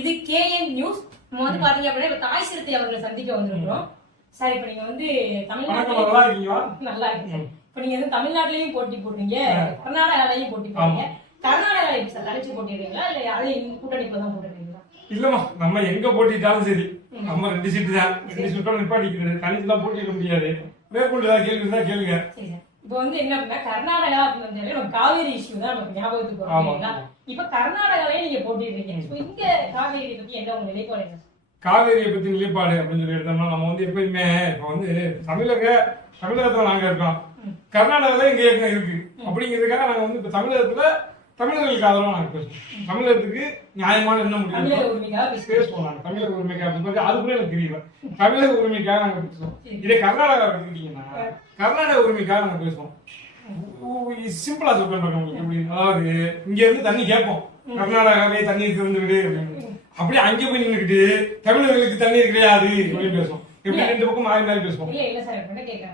இது KN news. நம்ம வந்து பாத்தீங்க அப்படின்னா இப்ப தாய் சிறுத்தை அவர்களை சந்திக்க வந்திருக்கிறோம். சார் இப்ப நீங்க வந்து தமிழ்நாட்டில் நல்லா இருக்கு இப்ப நீங்க வந்து தமிழ்நாட்டிலயும் போட்டி போடுறீங்க. கர்நாடகாலையும் போட்டி போடுறீங்க. கர்நாடகால எப்படி சார் தனிச்சு போட்டிடுறீங்களா? இல்ல அதையும் கூட்டணி தான் போட்டுறீங்களா இல்லம்மா நம்ம எங்க போட்டிட்டாலும் சரி. நம்ம ரெண்டு சீட்டு தான். ரெண்டு சீட்டோட நிப்பாட்டிக்கிறது. தனிச்சுலாம் போட்டியிட முடியாது. மேற்கொண்டு ஏதாவது கேள்வி இருந்தா கேளுங்க. இப்போ வந்து என்ன அப்படின்னா கர்நாடகா அப்படின்னு வந்தாலே நம்ம காவேரி இஷ்யூ தான் நமக்கு ஞாபகத்துக்கு வரும். இல்லைங்களா? இப்ப கர்நாடகாலே நீங்க போட்டிடுறீங்க ஸோ இங்க காவேரி பத்தி என்ன உங்க நிலைப்பாடு என்ன? காவேரியை பத்தி நிலைப்பாடு அப்படின்னு சொல்லி எடுத்தோம்னா நம்ம வந்து எப்பயுமே இப்போ வந்து தமிழக தமிழகத்துல நாங்க இருக்கோம். கர்நாடகால இயக்கம் இருக்கு. அப்படிங்கிறதுக்காக நாங்க வந்து இப்ப தமிழகத்துல தமிழர்களுக்கு ஆதரவா நாங்க பேசுவோம் தமிழகத்துக்கு நியாயமான என்ன பேசுறீங்க. பேசுவோம் நாங்க. தமிழக உரிமைக்காக பேசுவோம். அது கூட எனக்கு தெரியல. தமிழக உரிமைக்காக நாங்க பேசுவோம். இதே கர்நாடகா எடுத்துக்கிட்டீங்கன்னா கர்நாடக உரிமைக்காக நாங்க பேசுவோம். சிம்பிளா சொல்றேன் உங்களுக்கு எப்படி. அதாவது இங்க இருந்து தண்ணி கேட்போம். கர்நாடகாவே தண்ணீர் திறந்து விடு அப்படின்னு அப்படியே அங்க போய் நின்னுக்கிட்டு தமிழர்களுக்கு தண்ணீர் கிடையாது அப்படின்னு பேசுவோம். எப்படி ரெண்டு பக்கம் மாறி மாறி பேசுவோம். இல்ல இல்ல சார் இப்ப என்ன நீங்க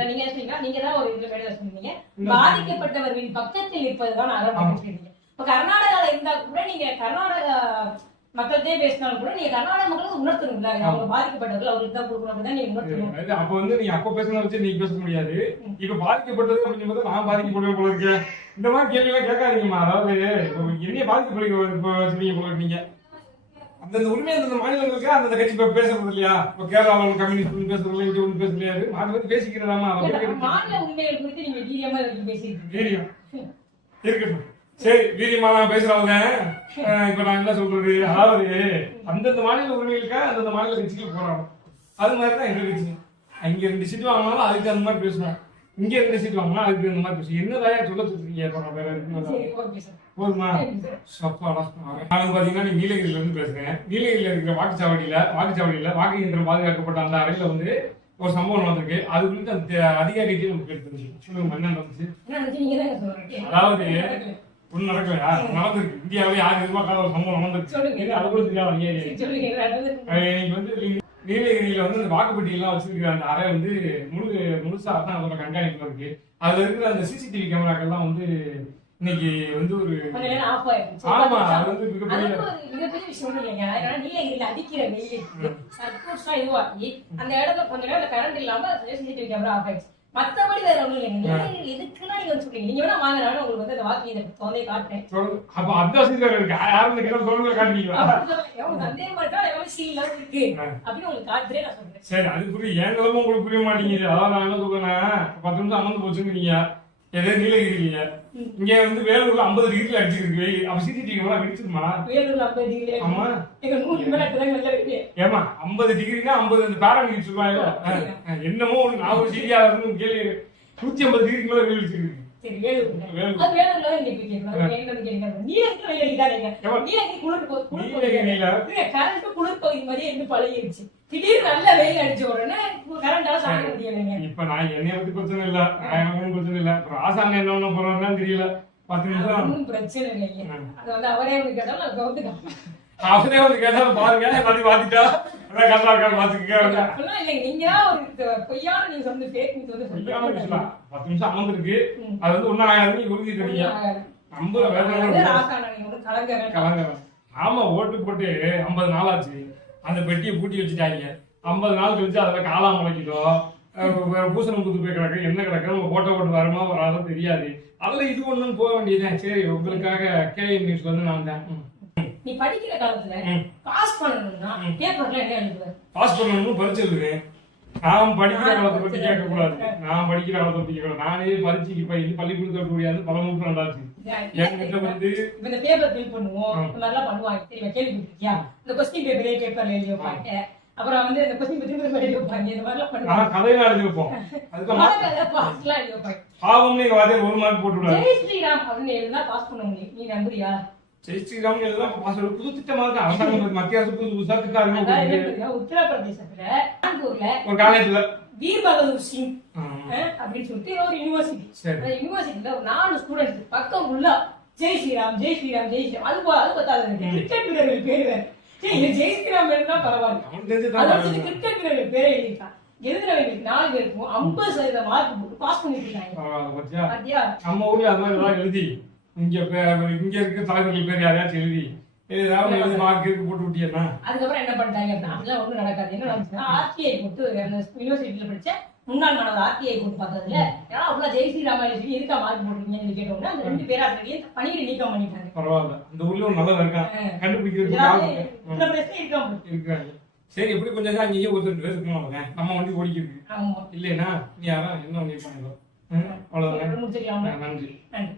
தான் நீங்க சொன்னீங்க நீங்க தான் ஒரு இதுல மேல சொன்னீங்க பாதிக்கப்பட்டவர்களின் பக்கத்தில் இருப்பதுதான் அறம் சொல்றீங்க இப்ப கர்நாடகால இருந்தா கூட நீங்க கர்நாடகா மக்கள்கிட்டே பேசினாலும் கூட நீங்க கர்நாடக மக்களுக்கு உணர்த்தணும்ல. அவங்க பாதிக்கப்பட்டவர்கள் அவங்களுக்கு தான் கொடுக்கணும் அப்படிதான் நீங்க உணர்த்தணும். அப்ப வந்து நீங்க அப்ப பேசுன வச்சு நீங்க பேச முடியாது. இப்ப பாதிக்கப்பட்டது அப்படின்னு போது நான் பாதிக்கப்படுவேன் போல இருக்கேன் இந்த மாதிரி கேள்வி எல்லாம் கேட்காதீங்கம்மா. அதாவது என்னைய பாதிக்கப்படுங்க இப்போ சொன்னீங்க போல இருக்கீங்க. அந்தந்த உரிமை அந்தந்த மாநிலங்களுக்கு அந்தந்த கட்சி பேசுறது இல்லையா? இப்போ கேரளாவில் கம்யூனிஸ்ட் பேசுறது இங்க ஒன்று பத்தி பேசிக்கிறதாமா அதை பத்தி நம்ம மாநில உண்மைகள் குறித்து நீங்க வீரியமா இருக்கு பேசிட்டு வீரியம். இருக்கட்டும். சரி வீரியமா நான் பேசுறவங்க இப்ப நான் என்ன சொல்றது? அதாவது அந்தந்த மாநில உரிமைகளுக்காக அந்தந்த மாநில கட்சிகள் போறாங்க அது மாதிரி தான் எங்க கட்சி அங்க ரெண்டு சீட் வாங்கினாலும் அதுக்கு அந்த மாதிரி பேசுவோம் இங்க ரெண்டு சீட் வாங்கினா அதுக்கு அந்த மாதிரி பேசுவோம் என்ன சொல்ல சொல்றீங்க? வேற சார் போதுமா? சப்பாடா. நான் நீலகிரியில இருந்து பேசுறேன். நீலகிரியில இருக்கிற வாக்குச்சாவடியில வாக்குச்சாவடியில வாக்கு இயந்திரம் பாதுகாக்கப்பட்ட அந்த அறையில வந்து ஒரு சம்பவம் நடந்திருக்கு. அது குறித்து அந்த அதிகாரிகிட்டே நமக்கு எடுத்துருந்துச்சு சொல்லுங்க என்ன நடந்துச்சு? அதாவது ஒண்ணு நடக்கலையா? நடந்திருக்கு. இந்தியாவிலே யார் எதிர்பார்க்காத ஒரு சம்பவம் நடந்திருக்கு. அது கூட தெரியாது? இன்னைக்கு வந்து நீலகிரியில வந்து அந்த வாக்குப்பெட்டி எல்லாம் வச்சிருக்கிற அந்த அறை வந்து முழு முழுசா தான் அதோட கண்காணிப்புல இருக்கு. அதுல இருக்கிற அந்த சிசிடிவி கேமராக்கள்லாம் வந்து இன்னைக்கு வந்து ஒரு ஆமா அது வந்து மிகப்பெரிய மிகப்பெரிய விஷயம் இல்லைங்க. அதனால நீலகிரியில அடிக்கிற வெயிலுக்கு சர்க்கூட்ஸ்லாம் இதுவாகி அந்த இடத்துல கொஞ்ச நேரம் கரண்ட் இல்லாம சிசிடிவி கேமரா ஆஃப் ஆயிடுச்சு. மத்தபடி வேற ஒண்ணும் இல்லைங்க. நீலகிரி எதுக்குன்னா நீங்க சொல்றீங்க. நீங்க வேணா வாங்க உங்களுக்கு வந்து அந்த வாக்கு காட்டுறேன். அப்ப அந்த வசதி இருக்கு யாரும் கிட்ட சொல்லுங்க காட்டுவீங்களா? சந்தேகமா இருக்கா? அப்படின்னு உங்களுக்கு காட்டுறேன் நான் சொல்றேன். சரி அது புரியும் என் நிலைமை உங்களுக்கு புரிய மாட்டேங்குது. அதாவது நான் என்ன சொல்றேன்னா பத்து நிமிஷம் அமர்ந்து போச்சுங்கிறீங்க. எதோ நீலகிரிங்க இங்க வந்து வேலூர்ல ஐம்பது டிகிரில அடிச்சிருக்கு வெயில் அப்ப சிசிடிவி கேமரா வெடிச்சிருமா வேலூர்ல ஐம்பது டிகிரி ஆமா எங்க நூறு மேல கிழங்குல இருக்கு. ஏமா ஐம்பது டிகிரினா ஐம்பது அந்த பேராமீட்டர் சொல்லுவாங்க என்னமோ ஒண்ணு நான் ஒரு செய்தியா இருந்து கேள்வி நூத்தி ஐம்பது டிகிரிக்கு மேல வெயில் வச்சிருக்கு குளிர் குளிர் பகுதி மாதிரியே இருந்து பழகிருச்சு. திடீர்னு நல்ல வெயில் அடிச்ச உடனே கரண்டால தாங்க முடியலைங்க. இப்ப நான் என்னைய பத்தி பிரச்சனை இல்ல. நான் பிரச்சனை இல்ல ஆசாங்க என்ன பண்ண போறோம்னு தெரியல. பத்து நிமிஷம். ஒன்றும் பிரச்சனை இல்லைங்க. அது வந்து அவரே வந்து கேட்டாலும் நான் வந்து கேட்டாலும் பாருங்க. எல்லாத்தையும் பாத்துட்டா அதான் கரெக்டா இருக்கா அப்படிலாம் இல்லைங்க. நீங்க தான் ஒரு த- பொய்யான நியூஸ் வந்து ஃபேக் நியூஸ் வந்து பொய்யான. பத்து நிமிஷம் அமர்ந்திருக்கு. அது வந்து ஒன்னும் ஆகாது நீ உறுதி தெரியுங்க ஆகாது. நம்ப வேற அது ஒண்ணும் ராசானா நீங்க வந்து கலங்க வேண்டாம். கலங்குறேன் ஆமா ஓட்டு போட்டு ஐம்பது நாள் ஆச்சு அந்த பெட்டியை பூட்டி வச்சுட்டாங்க. ஐம்பது நாள் கழிச்சு அதுல காலா முளைக்குதோ? பூசணம் புது போய் கிடக்கு என்ன கிடக்கு நம்ம போட்ட ஓட்டு வருமா வராதோ தெரியாது. அதுல இது ஒண்ணும் போக வேண்டியதுதான். சரி உங்களுக்காக கேஎம் நியூஸ்ல வந்து நான் தான். நீ படிக்கிற காலத்துல. பாஸ் பண்ணணும்னா பேப்பர்ல என்ன பாஸ் பண்ணணும்னு பரிச்சு எழுதுவேன் நான் படிக்கிற காலத்தை பத்தி கேட்க கூடாது நான் படிக்கிற காலத்தை பத்தி கேட்க. நானே பரிச்சுக்கு இப்ப இது பள்ளிக்கூடத்துல முடியாது பல நூற்று நல்லாச்சு என்கிட்ட வந்து இந்த பேப்பர் ஃபில் பண்ணுவோம் இந்த மாதிரிலாம் பண்ணுவாங்க. தெரியுமா? கேள்விப்பட்டிருக்கியா? இந்த கொஸ்டின் பேப்பரே பேப்பர்ல எழுதி வைப்பாங்க? அப்புறம் வந்து இந்த எழுதி வைப்பாங்க. இந்த மாதிரிலாம் பண்ணுவாங்க. நான் கதையில எழுதி வைப்போம். அதுக்கு மா- பாஸ்லாம் எழுதி வைப்பாங்க. பாவம்னு எங்க வாத்தியார் ஒரு மார்க் போட்டு ஜெய் ஸ்ரீராம் அப்படின்னு எழுதினா பாஸ் பண்ண முடியும். நீ நம்புறியா? ஜெய் ஸ்ரீராம் பாஸ் புது திட்டமா இருக்கு. அரசாங்கம் மத்திய அரசு புது புதுசா திட்டம் அறிமுகம் உத்தரப்பிரதேசத்துல கான்பூர்ல ஒரு காலேஜ்ல வீர் பகதூர் சிங் அப்படின்னு சொல்லிட்டு ஒரு யூனிவர்சிட்டி. அந்த ஒரு நாலு ஸ்டூடெண்ட்ஸ் பக்கம் ஃபுல்லா ஜெய் ஸ்ரீராம் ஜெய் ஸ்ரீராம் ஜெய் ஸ்ரீராம். அது பத்தாது கிரிக்கெட் வீரர்கள் பேரு வேற சரி இது ஜெய் ஸ்ரீராம் எழுதினா பரவாயில்ல. அவனுக்கு தெரிஞ்சு அதை தான் வச்சு கிரிக்கெட் பேரை எழுதிட்டான். எழுதுறவங்களுக்கு நாலு பேருக்கும் ஐம்பது சதவீத மார்க் போட்டு பாஸ் பரவாயில்ல பாத்தியா நம்ம ஊர்ல அது மாதிரி எழுதி. இங்க இங்க இருக்க தலைவர்கள் பேர் யாரையாச்சும் எழுதி. அதுக்கப்புறம் என்ன பண்ணிட்டாங்க அப்படின்னா அதெல்லாம் ஒண்ணும் நடக்காது. என்ன நடந்துச்சுன்னா ஆர்டிஐ அந்த யூனிவர்சிட்டியில படிச்ச முன்னாள் மாணவர் ஆர்டிஐ போட்டு பார்த்ததுல ஏன்னா அவ்வளவு ஜெய் ஸ்ரீராமா எழுதி எதுக்கா மார்க் போட்டுருக்கீங்கன்னு கேட்டோம்னா அந்த ரெண்டு பேராசிரியரையும் பணியிட நீக்கம் பண்ணிட்டாங்க. பரவாயில்ல. இந்த இருக்கான். எல்லாமே ஆள் இருக்கு. இருக்காம இருக்காங்க சரி எப்படி கொஞ்சம் தான் அங்கேயே ஒருத்தர் பேர் இருக்கணும் நம்ம வண்டி ஓடிக்கிட்டு ஆமா. இல்லைன்னா நீ யாரா என்ன பண்ணிருப்பாங்க அவ்வளவுதான். நன்றி. நன்றி.